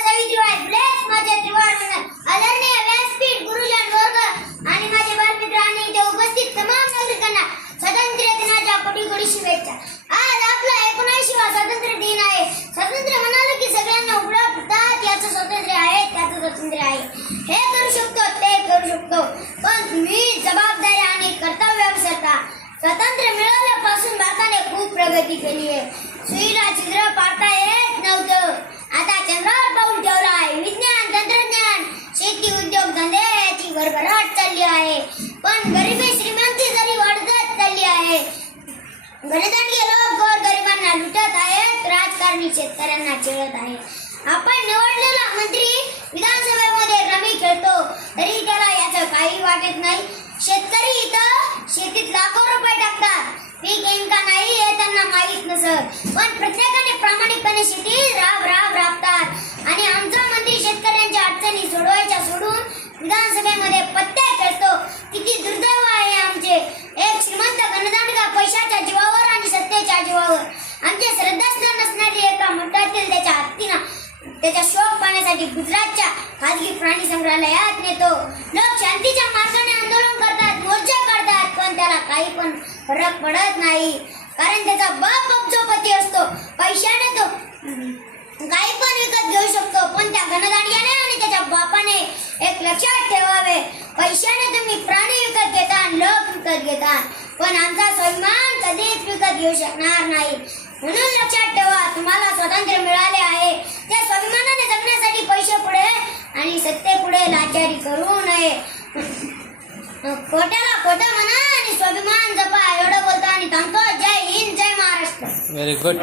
सावित्रीबाई फुलेच माझे त्रिवार वंदन. आदरणीय व्यासपीठ, गुरुजन वर्ग आणि माझे बालमित्र आणि इथे उपस्थित तमाम नागरिकांना स्वातंत्र्य दिनाच्या कोटी कोटी शुभेच्छा. आज आपला 79वा स्वातंत्र्य दिन आहे. स्वातंत्र्य म्हणाले की सगळ्यांना उपलब्ध याचं स्वातंत्र्य आहे, त्याचं स्वातंत्र्य आहे. हे करू शकतो, ते करू शकतो, पण तुम्ही जबाबदारी आणि कर्तव्य विसरता. स्वातंत्र्य मिळाल्यापासून भारताने खूप प्रगती केली आहे. सुईला छिद्र पाडता येत नव्हतं, आता चंद्रावर पाऊल ठेवला आहे. विज्ञान, तंत्रज्ञान, शेती, उद्योग धंदे याची भरभराट चालली आहे. पण गरिबी श्रीमंती जरी वाढतच चालली आहे. गणतंत्र लोक गोरगरिबांना लुटत आहेत, राजकारणी शेतकऱ्यांना चिरत आहेत. आपण निवडलेला मंत्री विधानसभेमध्ये रमी खेळतो तरी त्याला याचं काही वाटत नाही. शेतकरी इथं शेतीत लाखो रुपये टाकतात, पीक येईल का नाही हे त्यांना माहीत नसत, पण प्रत्येकाने प्रामाणिकपणे शेतीत राबतात. आणि आमचा मंत्री शेतकऱ्यांच्या अडचणी सोडवायच्या सोडून विधानसभेमध्ये पत्ते खेळतो. किती दुर्दैव आहे आमचे. एक श्रीमंत गणदांडगा पैशाच्या जीवावर आणि सत्तेच्या जीवावर आमचे श्रद्धास्थान असणारी एका मठातील त्याच्या हत्तीनं त्याच्या शोक पाहण्यासाठी गुजरातच्या खाजगी प्राणी संग्रहालयात नेतो. लोक शांतीच्या मार्गाने आंदोलन करतात, मोर्चे काढतात, पण त्याला काही पण फरक पडत नाही, कारण त्याचा बाप अब्जोपती असतो. पैशाने तो काही पण विकत घेऊ शकतो, पण त्या गणदांडग्याने आणि त्याच्या बापाने एक लक्षात ठेवावे, पैशाने तुम्ही प्राणी विकत घेता, लोक विकत घेता, पण आमचा स्वाभिमान कधीच विकत घेऊ शकणार नाही. म्हणून लक्षात ठेवा, तुम्हाला स्वातंत्र्य मिळाले आहे, त्या स्वाभिमानाने जगण्यासाठी पैसे पुढे आणि सत्ते पुढे लाचारी करू नये. खोट्याला खोटं म्हणा आणि स्वाभिमान जपा. एवढं बोलतो आणि थांबतो. जय हिंद, जय महाराष्ट्र. Very good.